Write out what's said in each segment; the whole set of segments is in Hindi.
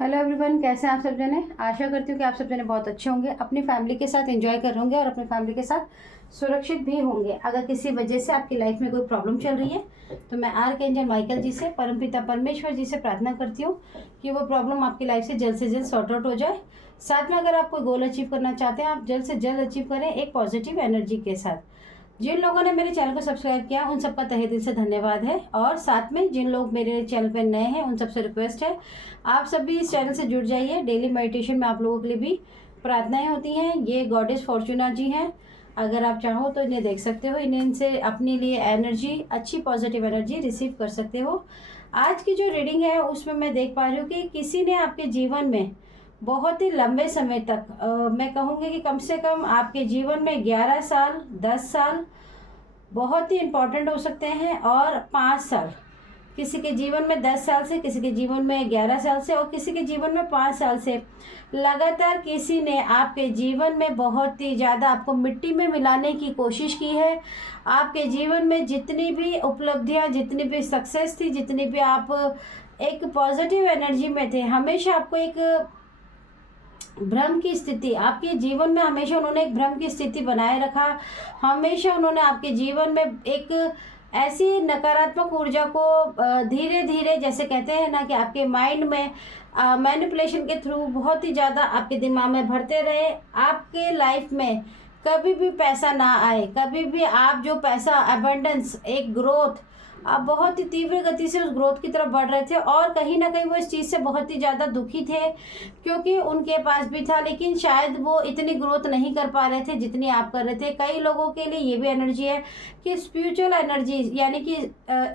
हेलो एवरीवन, कैसे हैं आप सब जने। आशा करती हूँ कि आप सब जने बहुत अच्छे होंगे, अपनी फैमिली के साथ एंजॉय कर रहे होंगे और अपनी फैमिली के साथ सुरक्षित भी होंगे। अगर किसी वजह से आपकी लाइफ में कोई प्रॉब्लम चल रही है तो मैं आर्कएंजल माइकल जी से, परमपिता परमेश्वर जी से प्रार्थना करती हूँ कि वो प्रॉब्लम आपकी लाइफ से जल्द सॉर्ट आउट हो जाए। साथ में अगर आप कोई गोल अचीव करना चाहते हैं, आप जल्द से जल्द अचीव करें एक पॉजिटिव एनर्जी के साथ। जिन लोगों ने मेरे चैनल को सब्सक्राइब किया उन सबका तहे दिल से धन्यवाद है, और साथ में जिन लोग मेरे चैनल पर नए हैं उन सबसे रिक्वेस्ट है आप सब भी इस चैनल से जुड़ जाइए। डेली मेडिटेशन में आप लोगों के लिए भी प्रार्थनाएं होती हैं। ये गॉडेस फॉर्चूना जी हैं, अगर आप चाहो तो इन्हें देख सकते हो, इनसे अपने लिए एनर्जी, अच्छी पॉजिटिव एनर्जी रिसीव कर सकते हो। आज की जो रीडिंग है उसमें मैं देख पा रही हूँ कि किसी ने आपके जीवन में बहुत ही लंबे समय तक, मैं कहूँगी कि कम से कम आपके जीवन में 11 साल, 10 साल बहुत ही इम्पॉर्टेंट हो सकते हैं, और 5 साल, किसी के जीवन में 10 साल से, किसी के जीवन में 11 साल से, और किसी के जीवन में 5 साल से लगातार किसी ने आपके जीवन में बहुत ही ज़्यादा आपको मिट्टी में मिलाने की कोशिश की है। आपके जीवन में जितनी भी उपलब्धियां, जितनी भी सक्सेस थी, जितनी भी आप एक पॉजिटिव एनर्जी में थे, हमेशा आपको एक भ्रम की स्थिति, आपके जीवन में हमेशा उन्होंने एक भ्रम की स्थिति बनाए रखा। हमेशा उन्होंने आपके जीवन में एक ऐसी नकारात्मक ऊर्जा को धीरे धीरे, जैसे कहते हैं ना कि आपके माइंड में मैनिपुलेशन के थ्रू बहुत ही ज़्यादा आपके दिमाग में भरते रहे। आपके लाइफ में कभी भी पैसा ना आए, कभी भी आप जो पैसा, अबंडेंस, एक ग्रोथ, आप बहुत ही तीव्र गति से उस ग्रोथ की तरफ बढ़ रहे थे, और कहीं ना कहीं वो इस चीज़ से बहुत ही ज़्यादा दुखी थे क्योंकि उनके पास भी था लेकिन शायद वो इतनी ग्रोथ नहीं कर पा रहे थे जितनी आप कर रहे थे। कई लोगों के लिए ये भी एनर्जी है कि स्पिरिचुअल एनर्जी, यानी कि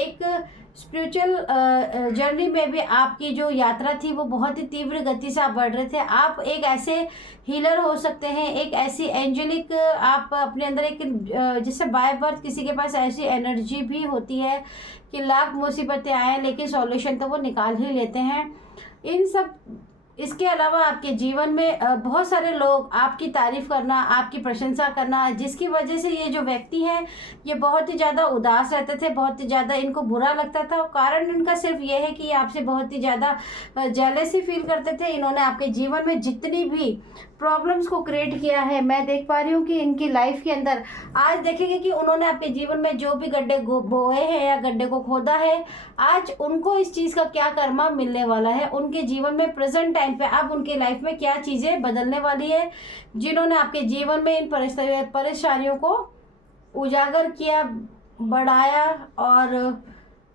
एक स्पिरिचुअल जर्नी में भी आपकी जो यात्रा थी वो बहुत ही तीव्र गति से आप बढ़ रहे थे। आप एक ऐसे हीलर हो सकते हैं, एक ऐसी एंजेलिक, आप अपने अंदर एक जिससे बाय बर्थ किसी के पास ऐसी एनर्जी भी होती है कि लाख मुसीबतें आए लेकिन सॉल्यूशन तो वो निकाल ही लेते हैं। इन सब, इसके अलावा आपके जीवन में बहुत सारे लोग आपकी तारीफ करना, आपकी प्रशंसा करना, जिसकी वजह से ये जो व्यक्ति हैं ये बहुत ही ज़्यादा उदास रहते थे, बहुत ही ज़्यादा इनको बुरा लगता था। कारण इनका सिर्फ ये है कि ये आपसे बहुत ही ज़्यादा जेलसी फील करते थे। इन्होंने आपके जीवन में जितनी भी प्रॉब्लम्स को क्रिएट किया है, मैं देख पा रही हूँ कि इनकी लाइफ के अंदर आज देखेंगे कि उन्होंने आपके जीवन में जो भी गड्ढे बोए हैं या गड्ढे को खोदा है, आज उनको इस चीज़ का क्या कर्मा मिलने वाला है। उनके जीवन में प्रेजेंट टाइम पे अब उनके लाइफ में क्या चीज़ें बदलने वाली है। जिन्होंने आपके जीवन में इन परेशानियों को उजागर किया, बढ़ाया और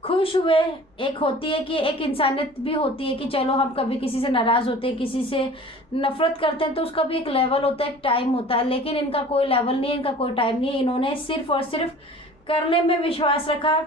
खुश हुए। एक होती है कि एक इंसानियत भी होती है कि चलो हम कभी किसी से नाराज़ होते हैं, किसी से नफरत करते हैं, तो उसका भी एक लेवल होता है, एक टाइम होता है, लेकिन इनका कोई लेवल नहीं है, इनका कोई टाइम नहीं है। इन्होंने सिर्फ और सिर्फ करने में विश्वास रखा।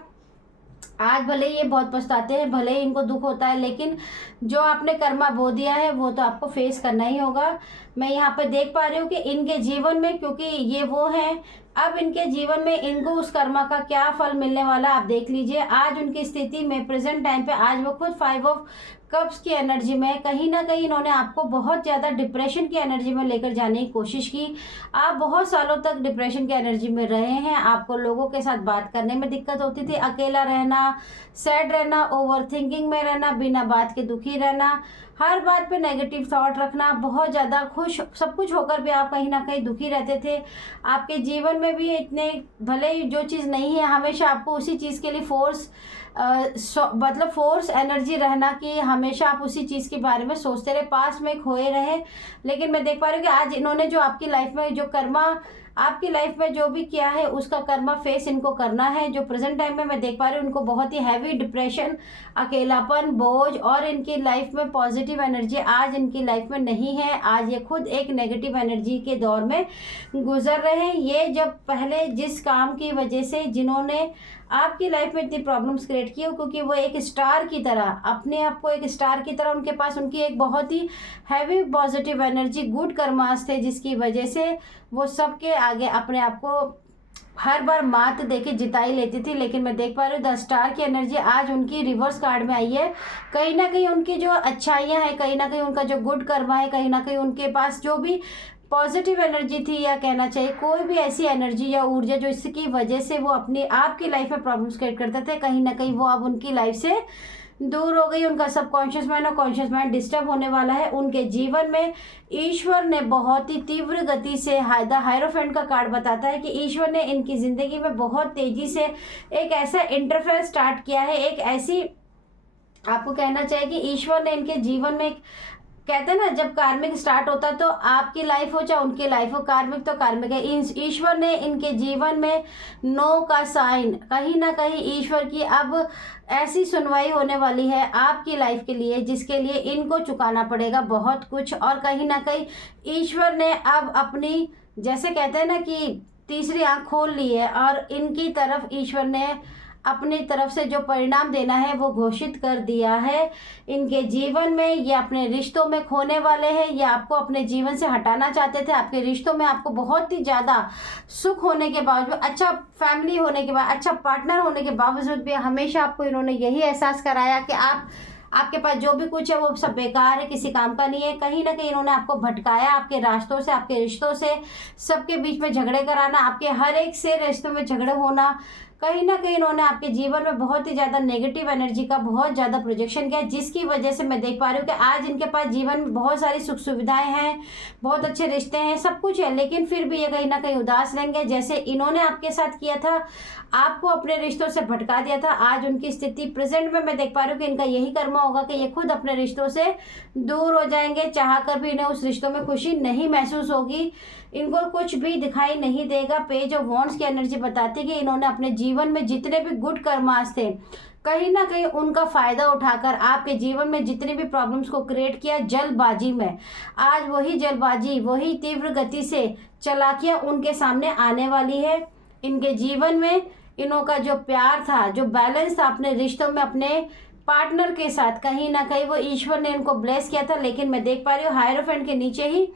आज भले ही ये बहुत पछताते हैं, भले ही इनको दुख होता है, लेकिन जो आपने कर्मा बो दिया है वो तो आपको फेस करना ही होगा। मैं यहाँ पर देख पा रही हूँ कि इनके जीवन में, क्योंकि ये वो हैं, अब इनके जीवन में इनको उस कर्मा का क्या फल मिलने वाला आप देख लीजिए। आज उनकी स्थिति में प्रेजेंट टाइम पे, आज वो खुद 5 ऑफ कप्स की एनर्जी में, कहीं ना कहीं इन्होंने आपको बहुत ज़्यादा डिप्रेशन की एनर्जी में लेकर जाने की कोशिश की। आप बहुत सालों तक डिप्रेशन की एनर्जी में रहे हैं। आपको लोगों के साथ बात करने में दिक्कत होती थी, अकेला रहना, सैड रहना, ओवर थिंकिंग में रहना, बिना बात के दुखी रहना, हर बात पे नेगेटिव थॉट रखना, बहुत ज़्यादा खुश सब कुछ होकर भी आप कहीं ना कहीं दुखी रहते थे। आपके जीवन में भी इतने, भले ही जो चीज़ नहीं है हमेशा आपको उसी चीज़ के लिए मतलब फोर्स एनर्जी रहना कि हमेशा आप उसी चीज़ के बारे में सोचते रहे, पास में खोए रहे। लेकिन मैं देख पा रही हूँ कि आज इन्होंने जो आपकी लाइफ में जो कर्मा, आपकी लाइफ में जो भी किया है उसका कर्मा फेस इनको करना है। जो प्रेजेंट टाइम में मैं देख पा रही हूँ उनको बहुत ही हैवी डिप्रेशन, अकेलापन, बोझ, और इनकी लाइफ में पॉजिटिव एनर्जी आज इनकी लाइफ में नहीं है। आज ये खुद एक नेगेटिव एनर्जी के दौर में गुजर रहे हैं। ये जब पहले जिस काम की वजह से जिन्होंने आपकी लाइफ में इतनी प्रॉब्लम्स क्रिएट की हो, क्योंकि वो एक स्टार की तरह, अपने आप को एक स्टार की तरह, उनके पास उनकी एक बहुत ही heavy positive energy, good karmas थे, जिसकी वजह से वो सबके आगे अपने आप को हर बार मात देके जिताई लेती थी। लेकिन मैं देख पा रही हूँ द स्टार की एनर्जी आज उनकी रिवर्स कार्ड में आई है। कहीं ना कहीं उनकी जो अच्छाइयाँ हैं, कहीं ना कहीं उनका जो गुड कर्मा है, कहीं ना कहीं उनके पास जो भी पॉजिटिव एनर्जी थी, या कहना चाहिए कोई भी ऐसी एनर्जी या ऊर्जा जो इसकी वजह से वो अपनी आपकी लाइफ में प्रॉब्लम्स क्रिएट करते थे, कहीं ना कहीं वो अब उनकी लाइफ से दूर हो गई, उनका सबकॉन्शियस माइंड और कॉन्शियस माइंड डिस्टर्ब होने वाला है। उनके जीवन में ईश्वर ने बहुत ही तीव्र गति से, द हायरोफेंट का कार्ड बताता है कि ईश्वर ने इनकी ज़िंदगी में बहुत तेज़ी से एक ऐसा इंटरफेयर स्टार्ट किया है, एक ऐसी, आपको कहना चाहिए कि ईश्वर ने इनके जीवन में, कहते हैं ना जब कार्मिक स्टार्ट होता है तो आपकी लाइफ हो चाहे उनकी लाइफ हो, कार्मिक तो कार्मिक है। ईश्वर ने इनके जीवन में नो का साइन, कहीं ना कहीं ईश्वर की अब ऐसी सुनवाई होने वाली है आपकी लाइफ के लिए जिसके लिए इनको चुकाना पड़ेगा बहुत कुछ। और कहीं ना कहीं ईश्वर ने अब अपनी, जैसे कहते हैं ना कि तीसरी आंख खोल ली है और इनकी तरफ ईश्वर ने अपनी तरफ से जो परिणाम देना है वो घोषित कर दिया है। इनके जीवन में ये अपने रिश्तों में खोने वाले हैं, ये आपको अपने जीवन से हटाना चाहते थे। आपके रिश्तों में आपको बहुत ही ज़्यादा सुख होने के बावजूद, अच्छा फैमिली होने के बाद, अच्छा पार्टनर होने के बावजूद भी हमेशा आपको इन्होंने यही एहसास कराया कि आपके पास जो भी कुछ है वो सब बेकार है, किसी काम का नहीं है। कहीं ना कहीं इन्होंने आपको भटकाया आपके रास्तों से, आपके रिश्तों से, सबके बीच में झगड़े कराना, आपके हर एक से रिश्तों में झगड़े होना। कहीं ना कहीं इन्होंने आपके जीवन में बहुत ही ज़्यादा नेगेटिव एनर्जी का बहुत ज़्यादा प्रोजेक्शन किया, जिसकी वजह से मैं देख पा रही हूँ कि आज इनके पास जीवन में बहुत सारी सुख सुविधाएं हैं, बहुत अच्छे रिश्ते हैं, सब कुछ है, लेकिन फिर भी ये कहीं ना कहीं उदास रहेंगे। जैसे इन्होंने आपके साथ किया था, आपको अपने रिश्तों से भटका दिया था, आज उनकी स्थिति प्रेजेंट में मैं देख पा रही हूँ कि इनका यही कर्म होगा कि ये खुद अपने रिश्तों से दूर हो जाएंगे। चाह कर भी इन्हें उस रिश्तों में खुशी नहीं महसूस होगी, इनको कुछ भी दिखाई नहीं देगा। पेज ऑफ वॉन्ड्स की एनर्जी बताती है कि इन्होंने अपने जीवन में जितने भी गुड कर्मास थे कहीं ना कहीं उनका फायदा उठाकर आपके जीवन में जितनी भी प्रॉब्लम्स को क्रिएट किया जल्दबाजी में, आज वही जल्दबाजी, वही तीव्र गति से चालाकियां उनके सामने आने वाली है। इनके जीवन में इन्हों का जो प्यार था, जो बैलेंस था अपने रिश्तों में, अपने पार्टनर के साथ, कहीं ना कहीं वो ईश्वर ने इनको ब्लेस किया था। लेकिन मैं देख पा रही हूँ हायरोफेंट के नीचे ही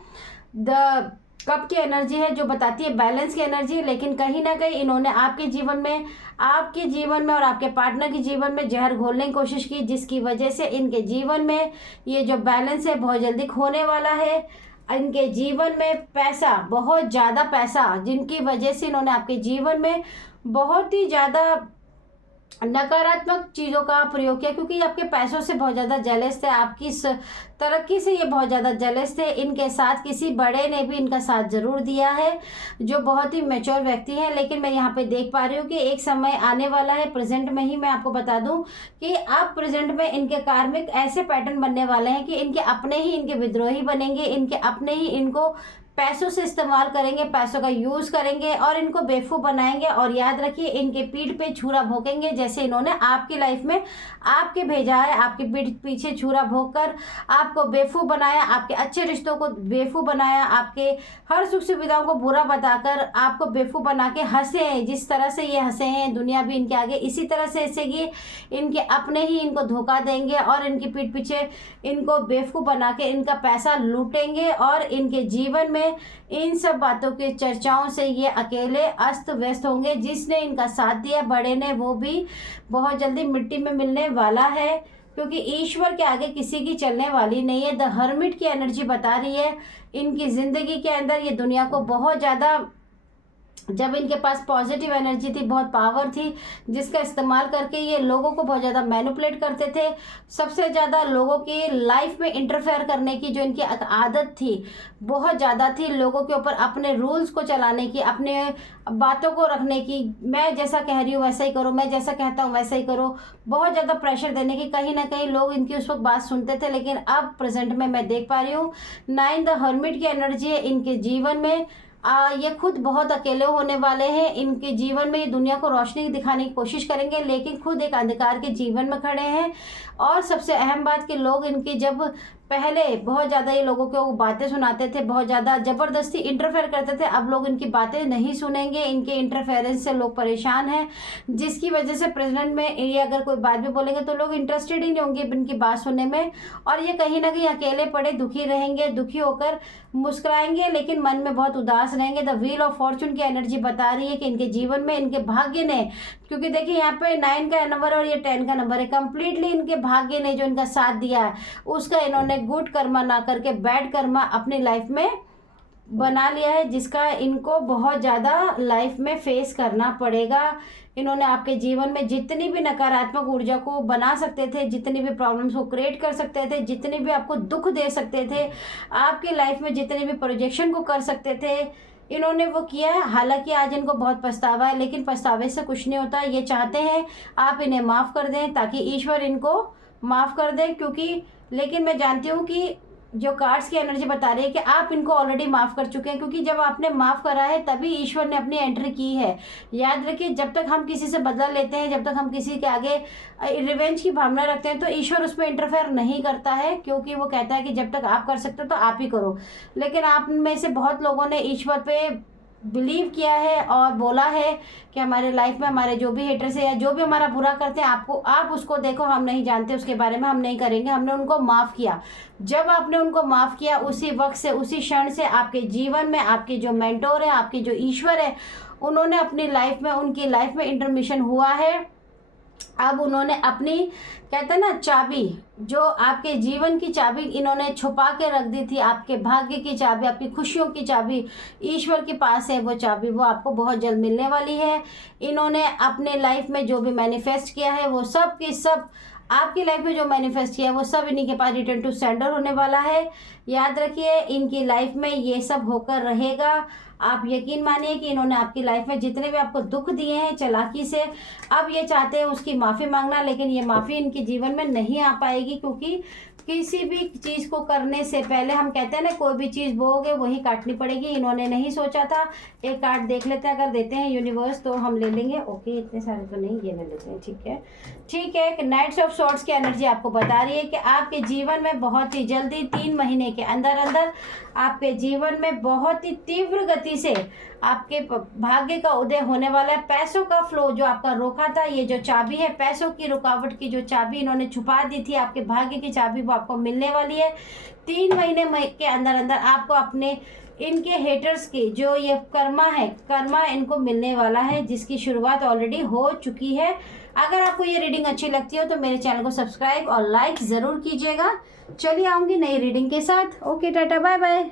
द कप की एनर्जी है जो बताती है बैलेंस की एनर्जी। लेकिन कहीं ना कहीं इन्होंने आपके जीवन में और आपके पार्टनर के जीवन में जहर घोलने की कोशिश की, जिसकी वजह से इनके जीवन में ये जो बैलेंस है बहुत जल्दी खोने वाला है। इनके जीवन में पैसा, बहुत ज़्यादा पैसा, जिनकी वजह से इन्होंने आपके जीवन में बहुत ही ज़्यादा नकारात्मक चीज़ों का प्रयोग किया, क्योंकि आपके पैसों से बहुत ज़्यादा जेलस थे, आपकी तरक्की से ये बहुत ज़्यादा जेलस थे। इनके साथ किसी बड़े ने भी इनका साथ ज़रूर दिया है जो बहुत ही मैच्योर व्यक्ति हैं। लेकिन मैं यहाँ पे देख पा रही हूँ कि एक समय आने वाला है, प्रेजेंट में ही मैं आपको बता दूँ कि अब प्रेजेंट में इनके कार्मिक ऐसे पैटर्न बनने वाले हैं कि इनके अपने ही इनके विद्रोही बनेंगे, इनके अपने ही इनको पैसों से इस्तेमाल करेंगे, पैसों का यूज़ करेंगे और इनको बेवकूफ़ बनाएंगे। और याद रखिए इनके पीठ पे छुरा भोंकेंगे, जैसे इन्होंने आपकी लाइफ में आपके भेजा है, आपके पीठ पीछे छुरा भोंक कर आपको बेवकूफ़ बनाया, आपके अच्छे रिश्तों को बेवकूफ़ बनाया, आपके हर सुख सुविधाओं को बुरा बताकर आपको बेवकूफ़ बना के हंसे हैं। जिस तरह से ये हंसे हैं दुनिया भी इनके आगे इसी तरह से हंसेगी। इनके अपने ही इनको धोखा देंगे और इनकी पीठ पीछे इनको बेवकूफ़ बना के इनका पैसा लूटेंगे और इनके जीवन में इन सब बातों की चर्चाओं से ये अकेले अस्त व्यस्त होंगे। जिसने इनका साथ दिया बड़े ने, वो भी बहुत जल्दी मिट्टी में मिलने वाला है, क्योंकि ईश्वर के आगे किसी की चलने वाली नहीं है। द हर्मिट की एनर्जी बता रही है इनकी ज़िंदगी के अंदर ये दुनिया को बहुत ज़्यादा, जब इनके पास पॉजिटिव एनर्जी थी, बहुत पावर थी, जिसका इस्तेमाल करके ये लोगों को बहुत ज़्यादा मैनिपुलेट करते थे। सबसे ज़्यादा लोगों की लाइफ में इंटरफेयर करने की जो इनकी आदत थी बहुत ज़्यादा थी, लोगों के ऊपर अपने रूल्स को चलाने की, अपने बातों को रखने की, मैं जैसा कह रही हूँ वैसा ही करो, मैं जैसा कहता हूँ वैसा ही करो, बहुत ज़्यादा प्रेशर देने की। कहीं ना कहीं लोग इनकी उस वक्त बात सुनते थे, लेकिन अब प्रेजेंट में मैं देख पा रही हूँ 9 द हर्मिट की एनर्जी है इनके जीवन में। ये खुद बहुत अकेले होने वाले हैं। इनके जीवन में ये दुनिया को रोशनी दिखाने की कोशिश करेंगे, लेकिन खुद एक अंधकार के जीवन में खड़े हैं। और सबसे अहम बात कि लोग इनकी जब पहले बहुत ज़्यादा ये लोगों को बातें सुनाते थे, बहुत ज़्यादा ज़बरदस्ती इंटरफेयर करते थे, अब लोग इनकी बातें नहीं सुनेंगे। इनके इंटरफेरेंस से लोग परेशान हैं, जिसकी वजह से प्रेजेंट में ये अगर कोई बात भी बोलेंगे तो लोग इंटरेस्टेड ही नहीं होंगे इनकी बात सुनने में, और ये कहीं ना कहीं अकेले पड़े दुखी रहेंगे, दुखी होकर मुस्कुराएंगे लेकिन मन में बहुत उदास रहेंगे। द व्हील ऑफ फॉर्चून की एनर्जी बता रही है कि इनके जीवन में इनके भाग्य ने, क्योंकि देखिए यहाँ पे 9 का नंबर और ये 10 का नंबर है, कंप्लीटली इनके भाग्य ने जो इनका साथ दिया है उसका इन्होंने गुड कर्मा ना करके बैड कर्मा अपनी लाइफ में बना लिया है, जिसका इनको बहुत ज़्यादा लाइफ में फेस करना पड़ेगा। इन्होंने आपके जीवन में जितनी भी नकारात्मक ऊर्जा को बना सकते थे, जितनी भी प्रॉब्लम्स को क्रिएट कर सकते थे, जितने भी आपको दुख दे सकते थे, आपकी लाइफ में जितने भी प्रोजेक्शन को कर सकते थे, इन्होंने वो किया है। हालांकि आज इनको बहुत पछतावा है, लेकिन पछतावे से कुछ नहीं होता। ये चाहते हैं आप इन्हें माफ़ कर दें ताकि ईश्वर इनको माफ़ कर दें, क्योंकि लेकिन मैं जानती हूँ कि जो कार्ड्स की एनर्जी बता रही है कि आप इनको ऑलरेडी माफ़ कर चुके हैं, क्योंकि जब आपने माफ़ करा है तभी ईश्वर ने अपनी एंट्री की है। याद रखिए, जब तक हम किसी से बदला लेते हैं, जब तक हम किसी के आगे रिवेंज की भावना रखते हैं, तो ईश्वर उसमें इंटरफेयर नहीं करता है, क्योंकि वो कहता है कि जब तक आप कर सकते हो तो आप ही करो। लेकिन आप में से बहुत लोगों ने ईश्वर पे बिलीव किया है और बोला है कि हमारे लाइफ में हमारे जो भी हेटर्स है या जो भी हमारा बुरा करते हैं, आप उसको देखो, हम नहीं जानते उसके बारे में, हम नहीं करेंगे। हमने उनको माफ़ किया। जब आपने उनको माफ़ किया, उसी वक्त से, उसी क्षण से आपके जीवन में आपके जो मेंटोर है, आपके जो ईश्वर है, उन्होंने अपनी लाइफ में, उनकी लाइफ में इंटरमिशन हुआ है। अब उन्होंने अपनी, कहते हैं ना, चाबी, जो आपके जीवन की चाबी इन्होंने छुपा के रख दी थी, आपके भाग्य की चाबी, आपकी खुशियों की चाबी ईश्वर के पास है। वो चाबी वो आपको बहुत जल्द मिलने वाली है। इन्होंने अपने लाइफ में जो भी मैनिफेस्ट किया है, वो सब की सब, आपकी लाइफ में जो मैनिफेस्ट किया है, वो सब इन्हीं के पास रिटर्न टू सेंडर होने वाला है। याद रखिए, इनकी लाइफ में ये सब होकर रहेगा। आप यकीन मानिए कि इन्होंने आपकी लाइफ में जितने भी आपको दुख दिए हैं चालाकी से, अब ये चाहते हैं उसकी माफ़ी मांगना, लेकिन ये माफ़ी इनके जीवन में नहीं आ पाएगी, क्योंकि किसी भी चीज़ को करने से पहले, हम कहते हैं ना, कोई भी चीज़ बोओगे वही काटनी पड़ेगी। इन्होंने नहीं सोचा था। एक कार्ड देख लेते हैं, अगर देते हैं यूनिवर्स तो हम ले लेंगे। ओके, इतने सारे तो नहीं, ये ले लेते हैं। ठीक है, ठीक है। नाइट्स ऑफ सॉर्ड्स की एनर्जी आपको बता रही है कि आपके जीवन में बहुत ही जल्दी 3 महीने के अंदर अंदर आपके जीवन में बहुत ही तीव्र गति से आपके भाग्य का उदय होने वाला है। पैसों का फ्लो जो आपका रोका था, ये जो चाबी है, पैसों की रुकावट की जो चाबी इन्होंने छुपा दी थी, आपके भाग्य की चाबी, वो आपको मिलने वाली है। 3 महीने के अंदर अंदर आपको अपने इनके हेटर्स की जो ये कर्मा इनको मिलने वाला है, जिसकी शुरुआत ऑलरेडी हो चुकी है। अगर आपको ये रीडिंग अच्छी लगती हो तो मेरे चैनल को सब्सक्राइब और लाइक ज़रूर कीजिएगा। चलिए आऊँगी नई रीडिंग के साथ। Okay, tata, bye bye.